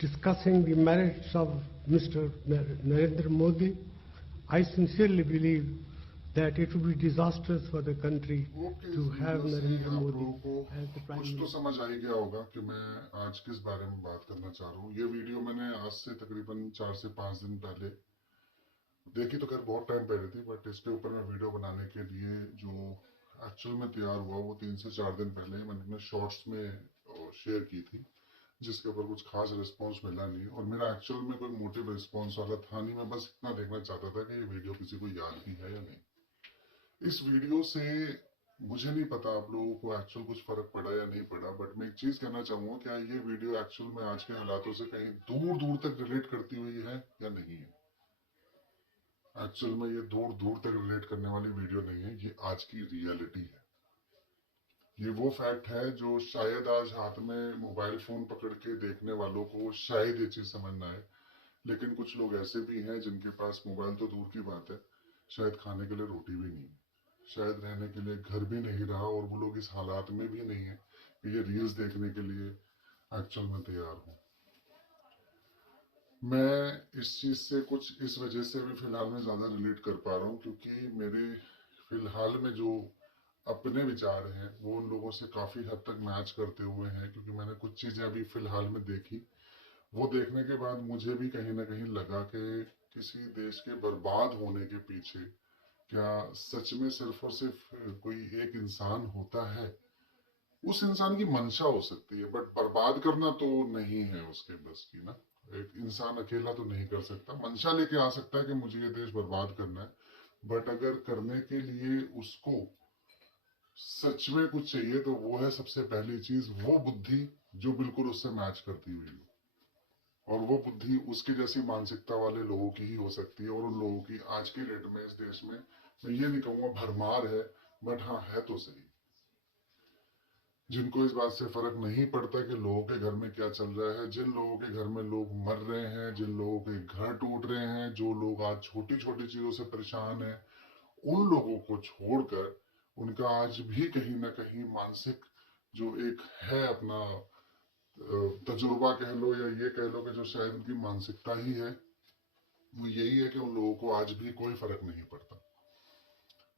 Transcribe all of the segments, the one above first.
discussing the merits of Mr. Narendra Modi, I sincerely believe that it would be disastrous for the country to have Narendra Modi as the Prime कुछ तो Minister. समझ आ ही गया होगा कि मैं आज किस बारे में बात करना चाह रहा हूँ। ये वीडियो मैंने आज से तकरीबन 4 से 5 दिन पहले देखी, तो खैर बहुत टाइम पहले थी, बट इसके ऊपर मैं वीडियो बनाने के लिए जो एक्चुअल में तैयार हुआ वो 3 से 4 दिन पहले मैंने अपने शॉर्ट्स में शेयर की थी, जिसके ऊपर कुछ खास रिस्पॉन्स मिला नहीं। और मेरा एक्चुअल में कोई मोटिव रिस्पॉन्स वाला था नहीं, मैं बस इतना देखना चाहता था कि ये वीडियो किसी को याद भी है या नहीं। इस वीडियो से मुझे नहीं पता आप लोगों को एक्चुअल कुछ फर्क पड़ा या नहीं पड़ा, बट मैं एक चीज कहना चाहूंगा, क्या ये वीडियो एक्चुअल में आज के हालातों से कहीं दूर दूर तक रिलेट करती हुई है या नहीं है। एक्चुअल में ये दूर दूर तक रिलेट करने वाली वीडियो नहीं है, ये आज की रियलिटी है। ये वो फैक्ट है जो शायद आज हाथ में मोबाइल फोन पकड़ के देखने वालों को शायद ये चीज समझ ना आए, लेकिन कुछ लोग ऐसे भी हैं जिनके पास मोबाइल तो दूर की बात है, शायद खाने के लिए रोटी भी नहीं है, शायद रहने के लिए घर भी नहीं रहा, और वो लोग इस हालात में भी नहीं है कि ये रील्स देखने के लिए एक्चुअल में तैयार हो। मैं इस चीज से कुछ इस वजह से भी फिलहाल में ज्यादा रिलेट कर पा रहा हूँ, क्योंकि मेरे फिलहाल में जो अपने विचार हैं वो उन लोगों से काफी हद तक मैच करते हुए हैं, क्योंकि मैंने कुछ चीजें अभी फिलहाल में देखी। वो देखने के बाद मुझे भी कहीं ना कहीं लगा कि किसी देश के बर्बाद होने के पीछे क्या सच में सिर्फ और सिर्फ कोई एक इंसान होता है। उस इंसान की मंशा हो सकती है, बट बर्बाद करना तो नहीं है उसके बस की ना। एक इंसान अकेला तो नहीं कर सकता, मंशा लेके आ सकता है कि मुझे ये देश बर्बाद करना है, बट अगर करने के लिए उसको सच में कुछ चाहिए तो वो है सबसे पहली चीज वो बुद्धि जो बिल्कुल उससे मैच करती हुई हो, और वो बुद्धि उसकी जैसी मानसिकता वाले लोगों की ही हो सकती है। और उन लोगों की आज की डेट में इस देश में मैं ये नहीं कहूंगा भरमार है, बट हाँ है तो सही, जिनको इस बात से फर्क नहीं पड़ता कि लोगों के घर में क्या चल रहा है, जिन लोगों के घर में लोग मर रहे हैं, जिन लोगों के घर टूट रहे हैं, जो लोग आज छोटी छोटी चीजों से परेशान हैं, उन लोगों को छोड़कर उनका आज भी कहीं ना कहीं मानसिक जो एक है अपना तजुर्बा कह लो या ये कह लो कि जो शायद उनकी मानसिकता ही है, वो यही है कि उन लोगों को आज भी कोई फर्क नहीं पड़ता।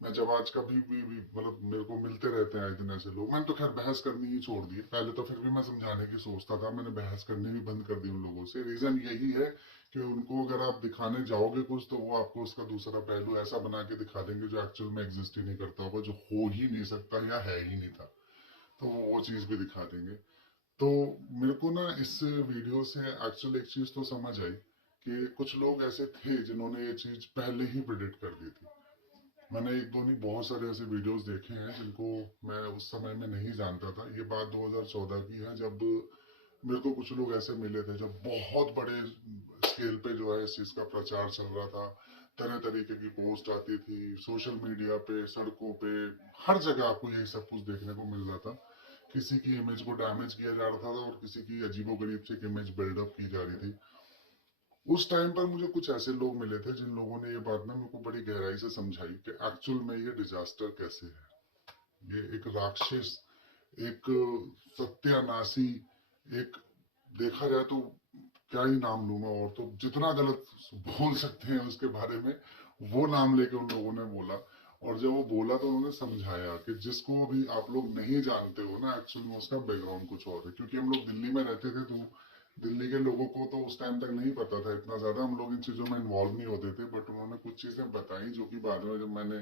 मैं जब आज कभी भी मतलब मेरे को मिलते रहते हैं आए दिन ऐसे लोग, मैंने तो खैर बहस करनी ही छोड़ दी पहले, तो फिर भी मैं समझाने की सोचता था, मैंने बहस करनी भी बंद कर दी उन लोगों से। रीजन यही है कि उनको अगर आप दिखाने जाओगे कुछ, तो वो आपको उसका दूसरा पहलू ऐसा बना के दिखा देंगे जो एक्चुअल में एग्जिस्ट ही नहीं करता होगा, जो हो ही नहीं सकता या है ही नहीं था, तो वो चीज भी दिखा देंगे। तो मेरे को ना इस वीडियो से एक्चुअल एक चीज तो समझ आई कि कुछ लोग ऐसे थे जिन्होंने ये चीज पहले ही प्रिडिक्ट कर दी थी। मैंने एक दो नहीं बहुत सारे ऐसे वीडियोस देखे हैं जिनको मैं उस समय में नहीं जानता था। ये बात 2014 की है, जब मेरे को कुछ लोग ऐसे मिले थे जब बहुत बड़े स्केल पे जो है इस चीज का प्रचार चल रहा था, तरह तरीके की पोस्ट आती थी सोशल मीडिया पे, सड़कों पे, हर जगह आपको यही सब कुछ देखने को मिल रहा था। किसी की इमेज को डैमेज किया जा रहा था और किसी की अजीबोगरीब सी इमेज बिल्डअप की जा रही थी। उस टाइम पर मुझे कुछ ऐसे लोग मिले थे जिन लोगों ने ये बात ना मेरे को बड़ी गहराई से समझाई कि एक्चुअल में ये डिजास्टर कैसे है। ये एक राक्षस, एक सत्यानाशी, एक देखा जाए तो क्या ही नाम लूं मैं, और तो जितना गलत बोल सकते हैं उसके बारे में वो नाम लेके उन लोगों ने बोला। और जब वो बोला तो उन्होंने समझाया कि जिसको भी आप लोग नहीं जानते हो ना, एक्चुअल में उसका बैकग्राउंड कुछ और है। क्योंकि हम लोग दिल्ली में रहते थे, तो दिल्ली के लोगों को तो उस टाइम तक नहीं पता था इतना ज्यादा, हम लोग इन चीजों में इन्वॉल्व नहीं होते थे, बट उन्होंने कुछ चीजें बताई जो कि बाद में जब मैंने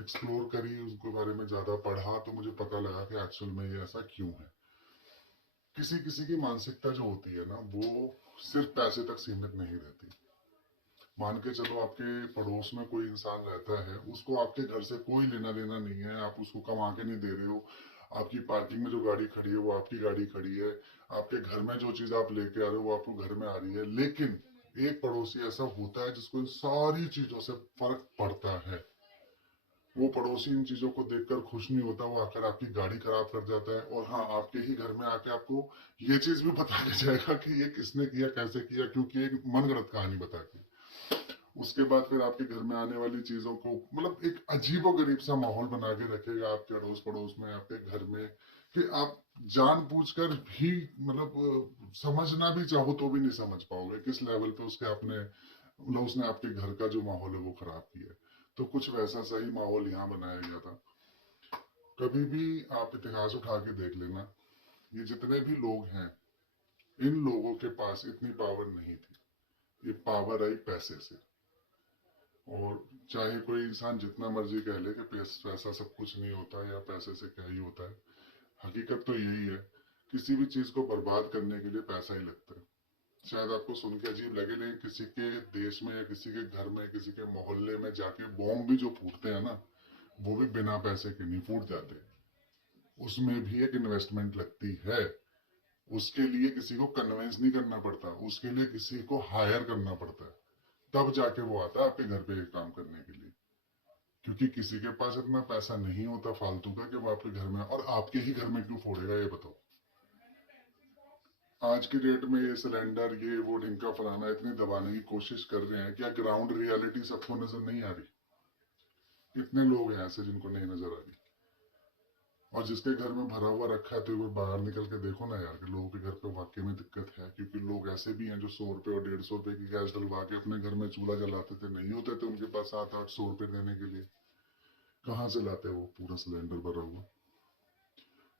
एक्सप्लोर करी, उसके बारे में ज्यादा पढ़ा, तो मुझे पता लगा कि एक्चुअल में ये ऐसा क्यों है। किसी किसी की मानसिकता जो होती है ना, वो सिर्फ पैसे तक सीमित नहीं रहती। मान के चलो आपके पड़ोस में कोई इंसान रहता है, उसको आपके घर से कोई लेना देना नहीं है, आप उसको कमा के नहीं दे रहे हो, आपकी पार्किंग में जो गाड़ी खड़ी है वो आपकी गाड़ी खड़ी है, आपके घर में जो चीज आप लेके आ रहे हो वो आपको घर में आ रही है, लेकिन एक पड़ोसी ऐसा होता है जिसको इन सारी चीजों से फर्क पड़ता है। वो पड़ोसी इन चीजों को देखकर खुश नहीं होता, वो आकर आपकी गाड़ी खराब कर जाता है, और हाँ आपके ही घर में आके आपको ये चीज भी बता के जाएगा कि ये किसने किया, कैसे किया, क्योंकि एक मनगढ़ंत कहानी बता के उसके बाद फिर आपके घर में आने वाली चीजों को मतलब एक अजीबो गरीब सा माहौल बना के रखेगा आपके अड़ोस पड़ोस में, आपके घर में, कि आप जानबूझकर भी मतलब समझना भी चाहो तो भी नहीं समझ पाओगे किस लेवल पे उसके आपने मतलब उसने आपके घर का जो माहौल है वो खराब किया है। तो कुछ वैसा सही माहौल यहाँ बनाया गया था। कभी भी आप इतिहास उठा के देख लेना, ये जितने भी लोग हैं, इन लोगों के पास इतनी पावर नहीं थी। ये पावर आई पैसे से। और चाहे कोई इंसान जितना मर्जी कह ले कि पैसा सब कुछ नहीं होता या पैसे से क्या ही होता है, हकीकत तो यही है, किसी भी चीज को बर्बाद करने के लिए पैसा ही लगता है। शायद आपको सुन के अजीब लगे, लेकिन किसी के देश में या किसी के घर में किसी के मोहल्ले में जाके बॉम्ब भी जो फूटते हैं ना, वो भी बिना पैसे के नहीं फूट जाते। उसमें भी एक इन्वेस्टमेंट लगती है। उसके लिए किसी को कन्विंस नहीं करना पड़ता, उसके लिए किसी को हायर करना पड़ता है, तब जाके वो आता है आपके घर पे काम करने के लिए। क्योंकि किसी के पास इतना पैसा नहीं होता फालतू का कि वो आपके घर में, और आपके ही घर में क्यों फोड़ेगा ये बताओ। आज की डेट में ये सिलेंडर ये वो ढिंका फलाना इतनी दबाने की कोशिश कर रहे हैं, क्या ग्राउंड रियलिटी सबको नजर नहीं आ रही? कितने लोग हैं ऐसे जिनको नहीं नजर आ रही? और जिसके घर में भरा हुआ रखा है तो वो बाहर निकल के देखो ना यार, कि लोगों के घर पे वाकई में दिक्कत है। क्योंकि लोग ऐसे भी हैं जो 100 रुपए और 150 रुपए की गैस डलवा के अपने घर में चूल्हा जलाते थे, नहीं होते थे उनके पास 700-800 रुपए देने के लिए। कहाँ से लाते वो पूरा सिलेंडर भरा हुआ?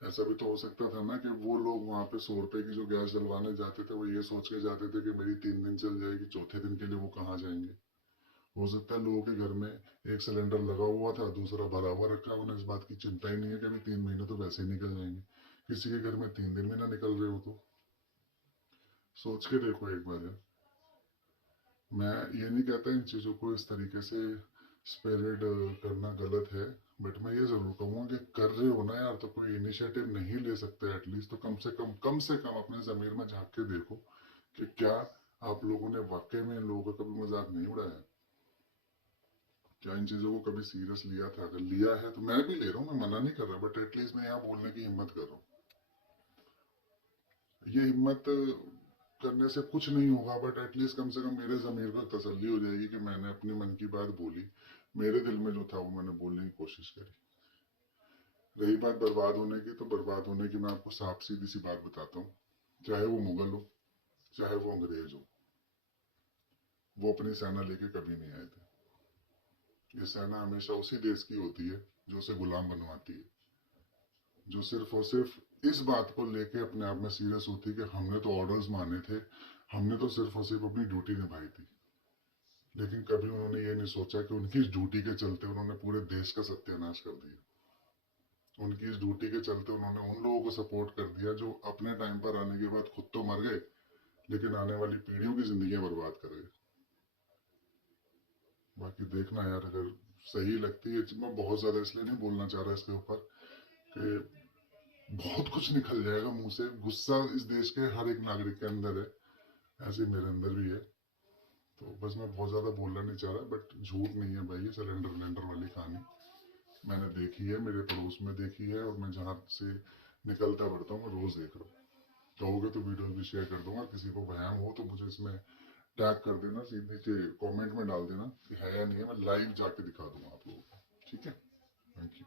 ऐसा भी तो हो सकता था ना कि वो लोग वहां पे 100 रुपए की जो गैस डलवाने जाते थे, वो ये सोच के जाते थे कि मेरी 3 दिन चल जाएगी, चौथे दिन के लिए वो कहाँ जाएंगे। हो सकता है लोगों के घर में एक सिलेंडर लगा हुआ था, दूसरा भरा हुआ रखा, उन्हें इस बात की चिंता ही नहीं है कि अभी 3 महीने तो वैसे ही निकल जाएंगे। किसी के घर में 3 दिन भी ना निकल रहे हो तो सोच के देखो एक बार यार। मैं ये नहीं कहता इन चीजों को इस तरीके से स्प्रेड करना गलत है, बट मैं ये जरूर कहूंगा कि कर रहे हो ना यार तो कोई इनिशिएटिव नहीं ले सकते, एटलीस्ट तो कम से कम अपने जमीर में झांक के देखो कि क्या आप लोगों ने वाकई में इन लोगों का कभी मजाक नहीं उड़ाया? क्या इन चीजों को कभी सीरियस लिया था? अगर लिया है तो मैं भी ले रहा हूँ, मैं मना नहीं कर रहा, बट एटलीस्ट मैं यहाँ बोलने की हिम्मत कर रहा हूँ। ये हिम्मत करने से कुछ नहीं होगा, बट एटलीस्ट कम से कम मेरे जमीर को तसल्ली हो जाएगी कि मैंने अपने मन की बात बोली, मेरे दिल में जो था वो मैंने बोलने की कोशिश करी। रही बात बर्बाद होने की, तो बर्बाद होने की मैं आपको साफ सीधी सी बात बताता हूँ। चाहे वो मुगल हो, चाहे वो अंग्रेज हो, वो अपनी सेना लेके कभी नहीं आए थे। ये सेना हमेशा उसी देश की होती है जो उसे गुलाम बनवाती है, जो सिर्फ और सिर्फ इस बात को लेके अपने आप में सीरियस होती है कि हमने तो ऑर्डर्स माने थे, हमने तो सिर्फ और सिर्फ अपनी ड्यूटी निभाई थी। लेकिन कभी उन्होंने ये नहीं सोचा कि उनकी इस ड्यूटी के चलते उन्होंने पूरे देश का सत्यानाश कर दिया। उनकी इस ड्यूटी के चलते उन्होंने उन लोगों को सपोर्ट कर दिया जो अपने टाइम पर आने के बाद खुद तो मर गए, लेकिन आने वाली पीढ़ियों की जिंदगी बर्बाद कर गए। बाकी देखना यार, अगर सही लगती है, मैं बहुत ज्यादा इसलिए नहीं बोलना चाह रहा इसके ऊपर कि बहुत कुछ निकल जाएगा मुंह से। गुस्सा इस देश के हर एक नागरिक के अंदर है, ऐसे मेरे अंदर भी है। तो बस मैं बहुत ज्यादा बोलना नहीं चाह रहा, बट झूठ नहीं है भाई, ये सिलेंडर विलेंडर वाली कहानी मैंने देखी है, मेरे पड़ोस में देखी है, और मैं जहाँ से निकलता बढ़ता हूँ मैं रोज देख रहा हूँ। कहोगे तो वीडियो भी शेयर कर दूंगा, किसी को वहम हो तो मुझे इसमें टैग कर देना, सीधे कमेंट में डाल देना कि है या नहीं है, मैं लाइव जाके दिखा दूंगा आप लोगों को। ठीक है, थैंक यू।